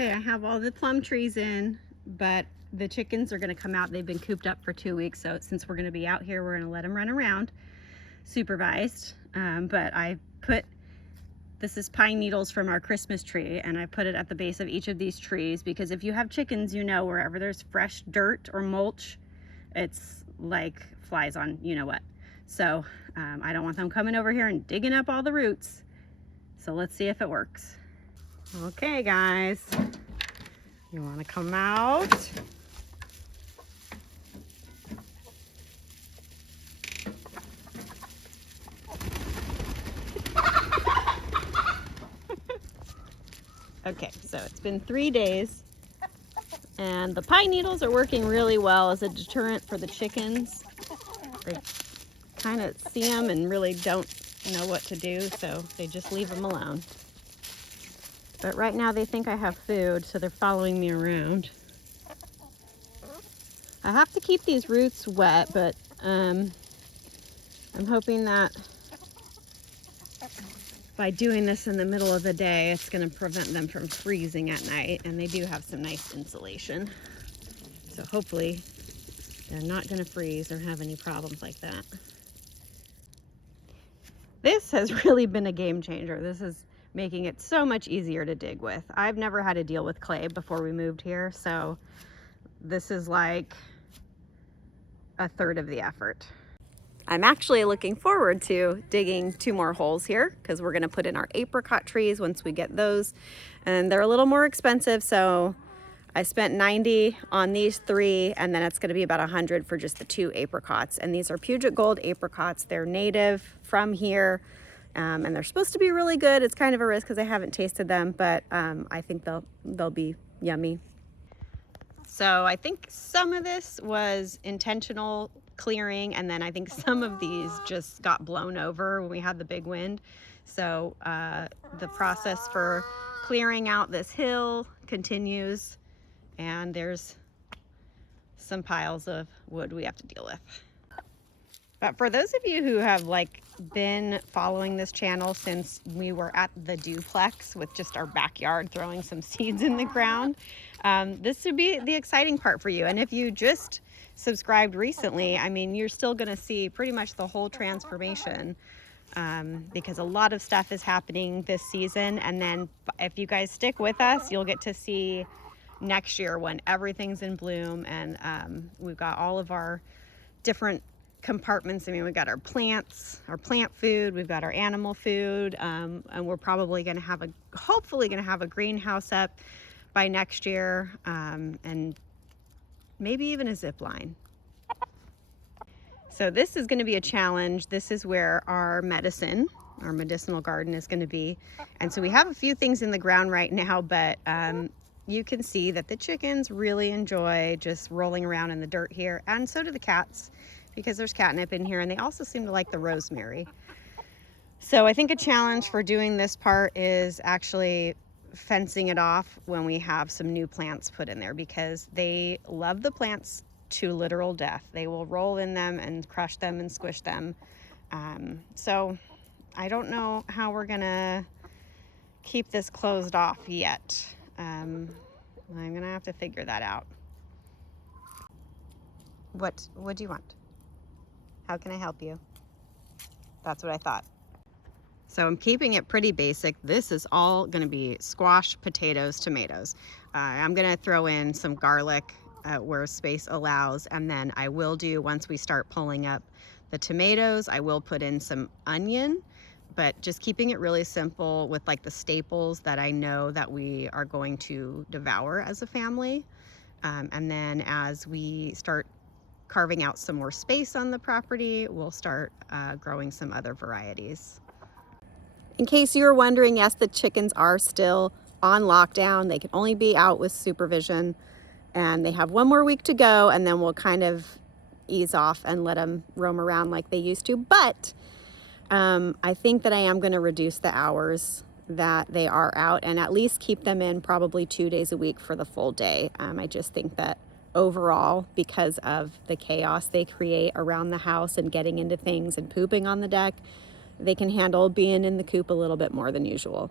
Okay, I have all the plum trees in, but the chickens are going to come out. They've been cooped up for 2 weeks, so since we're going to be out here, we're going to let them run around supervised. But I put, this is pine needles from our Christmas tree, and I put it at the base of each of these trees because if you have chickens, you know wherever there's fresh dirt or mulch, it's like flies on you know what. So I don't want them coming over here and digging up all the roots. So let's see if it works. Okay guys, you want to come out? Okay, so it's been 3 days and the pine needles are working really well as a deterrent for the chickens. They kind of see them and really don't know what to do, so they just leave them alone. But right now they think I have food, so they're following me around. I have to keep these roots wet, but I'm hoping that by doing this in the middle of the day, it's going to prevent them from freezing at night, and they do have some nice insulation. So hopefully they're not going to freeze or have any problems like that. This has really been a game changer. This is making it so much easier to dig with. I've never had to deal with clay before we moved here, so this is like a third of the effort. I'm actually looking forward to digging 2 more holes here because we're going to put in our apricot trees once we get those, and they're a little more expensive, so I spent $90 on these 3, and then it's going to be about $100 for just the 2 apricots. And these are Puget Gold apricots. They're native from here, and they're supposed to be really good. It's kind of a risk because I haven't tasted them, but I think they'll be yummy. So I think some of this was intentional clearing, and then I think some of these just got blown over when we had the big wind. So the process for clearing out this hill continues, and there's some piles of wood we have to deal with. But for those of you who have been following this channel since we were at the duplex with just our backyard throwing some seeds in the ground, this would be the exciting part for you. And if you just subscribed recently, I mean, you're still going to see pretty much the whole transformation, because a lot of stuff is happening this season. And then if you guys stick with us, you'll get to see next year when everything's in bloom, and we've got all of our different compartments. I mean, we've got our plants, our plant food, we've got our animal food, and we're probably going to have hopefully going to have a greenhouse up by next year, and maybe even a zip line. So this is going to be a challenge. This is where our medicinal garden is going to be. And so we have a few things in the ground right now, but you can see that the chickens really enjoy just rolling around in the dirt here, and so do the cats, because there's catnip in here, and they also seem to like the rosemary. So I think a challenge for doing this part is actually fencing it off when we have some new plants put in there, because they love the plants to literal death. They will roll in them and crush them and squish them. So I don't know how we're gonna keep this closed off yet. I'm gonna have to figure that out. What do you want? How can I help you? That's what I thought. So I'm keeping it pretty basic. This is all gonna be squash, potatoes, tomatoes. I'm gonna throw in some garlic where space allows, and then I will do, once we start pulling up the tomatoes, I will put in some onion, but just keeping it really simple with the staples that I know that we are going to devour as a family. And then as we start carving out some more space on the property, we'll start growing some other varieties. In case you were wondering, yes, the chickens are still on lockdown. They can only be out with supervision, and they have 1 more week to go, and then we'll kind of ease off and let them roam around like they used to. But I think that I am going to reduce the hours that they are out, and at least keep them in probably 2 days a week for the full day. I just think that overall, because of the chaos they create around the house and getting into things and pooping on the deck, they can handle being in the coop a little bit more than usual.